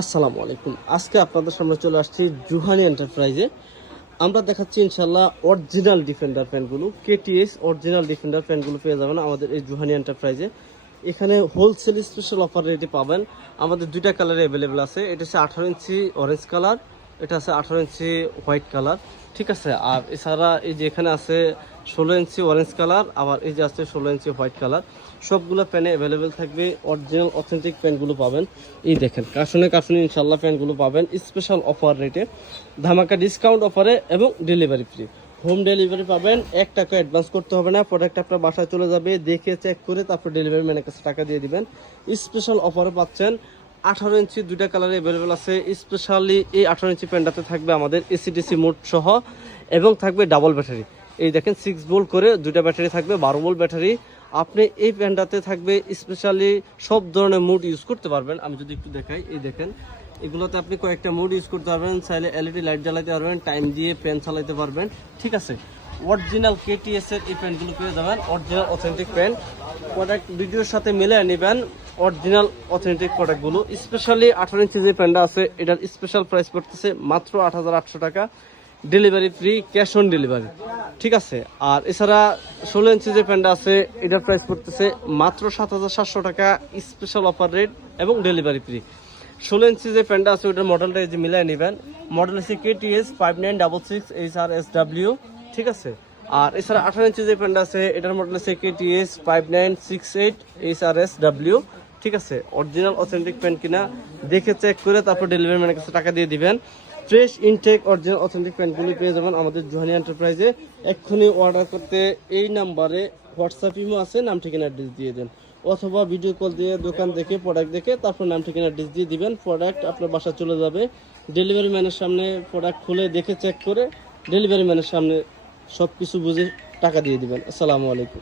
আসসালামু আলাইকুম। আজকে আপনাদের সামনে চলে আসছি জুহানি এন্টারপ্রাইজে। আমরা দেখাচ্ছি ইনশাল্লাহ অরিজিনাল ডিফেন্ডার প্যান্টগুলো, কেটিএস অরিজিনাল ডিফেন্ডার প্যান্টগুলো পেয়ে যাবেন আমাদের এই জুহানি এন্টারপ্রাইজে। এখানে হোলসেল স্পেশাল অফার রেটে পাবেন। আমাদের দুইটা কালারে অ্যাভেলেবেল আছে। এটা হচ্ছে 18 ইঞ্চি অরেঞ্জ কালার, এটা আছে 18 ইঞ্চি হোয়াইট কালার, ঠিক আছে। আর এছাড়া এই যে এখানে আছে 16 ইঞ্চি অরেঞ্জ কালার, আবার এই যে আছে 16 ইঞ্চি হোয়াইট কালার। সবগুলো প্যানে অ্যাভেলেবেল থাকবে, অরিজিনাল অথেন্টিক প্যান্টগুলো পাবেন। এই দেখেন কাশনে কাশনে ইনশাল্লাহ প্যান্টগুলো পাবেন স্পেশাল অফার রেটে, ধামাকা ডিসকাউন্ট অফারে এবং ডেলিভারি ফ্রি। হোম ডেলিভারি পাবেন, 1 টাকা অ্যাডভান্স করতে হবে না। প্রোডাক্ট আপনার বাসায় চলে যাবে, দেখে চেক করে তারপর ডেলিভারি ম্যানের কাছে টাকা দিয়ে দিবেন। স্পেশাল অফারে পাচ্ছেন 18 ইঞ্চি দুইটা কালারে অ্যাভেলেবেল আছে। স্পেশালি এই 18 ইঞ্চি প্যান্টটাতে থাকবে আমাদের এসিডিসি মোড সহ এবং থাকবে ডাবল ব্যাটারি। এই দেখেন 6 ভোল্ট করে দুইটা ব্যাটারি থাকবে, 12 ভোল্ট ব্যাটারি। আপনি এই প্যান্টটাতে থাকবে স্পেশালি সব ধরনের মুড ইউজ করতে পারবেন। আমি যদি একটু দেখাই, এই দেখেন এগুলোতে আপনি কয়েকটা মুড ইউজ করতে পারবেন। চাইলে এলইডি লাইট জ্বালাতে পারবেন, টাইম দিয়ে পেন চালাতে পারবেন, ঠিক আছে। অরিজিনাল কেটিএস এর এই প্যান্টগুলো পেয়ে যাবেন, অরিজিনাল অথেন্টিক প্যান্ট। প্রোডাক্ট ভিডিওর সাথে মিলে নেবেন অরিজিনাল অথেন্টিক প্রোডাক্টগুলো। স্পেশালি 18 ইঞ্চি যে প্যান্টটা আছে এটার স্পেশাল প্রাইস পড়তেছে মাত্র 8800 টাকা, delivery free, cash on delivery, ঠিক আছে। আর এছাড়া 16 ইঞ্চি যে প্যান্টটা আছে এটার প্রাইস পড়তেছে মাত্র 7700 টাকা, স্পেশাল অফার রেট এবং ডেলিভারি ফ্রি। 16 ইঞ্চি যে প্যান্টটা আছে ওটার মডেলটা এই যে মিলাই নেবেন। মডেল হচ্ছে KTS 5966 HRSW, ঠিক আছে। আর এছাড়া 18 ইঞ্চি যে প্যান্টটা আছে এটার মডেল হচ্ছে KTS 5968 HRSW, ঠিক আছে। অরিজিনাল অথেন্টিক প্যান্ট কিনা দেখে চেক করে তারপর ডেলিভারি ম্যানের কাছে টাকা দিয়ে দিবেন। ফ্রেশ ইনটেক অরিজিনাল অথেন্টিক প্যান্টগুলো পেয়ে যাবেন আমাদের জুহানি এন্টারপ্রাইজে। এক্ষুনি অর্ডার করতে এই নাম্বারে হোয়াটসঅ্যাপ ইমো আছে, নাম ঠিকানা অ্যাড্রেস দিয়ে দেন, অথবা ভিডিও কল দিয়ে দোকান দেখে প্রোডাক্ট দেখে তারপর নাম ঠিকানা অ্যাড্রেস দিয়ে দিবেন। প্রোডাক্ট আপনার বাসা চলে যাবে, ডেলিভারি ম্যানের সামনে প্রোডাক্ট খুলে দেখে চেক করে ডেলিভারি ম্যানের সামনে সব কিছু বুঝে টাকা দিয়ে দিবেন। আসসালামু আলাইকুম।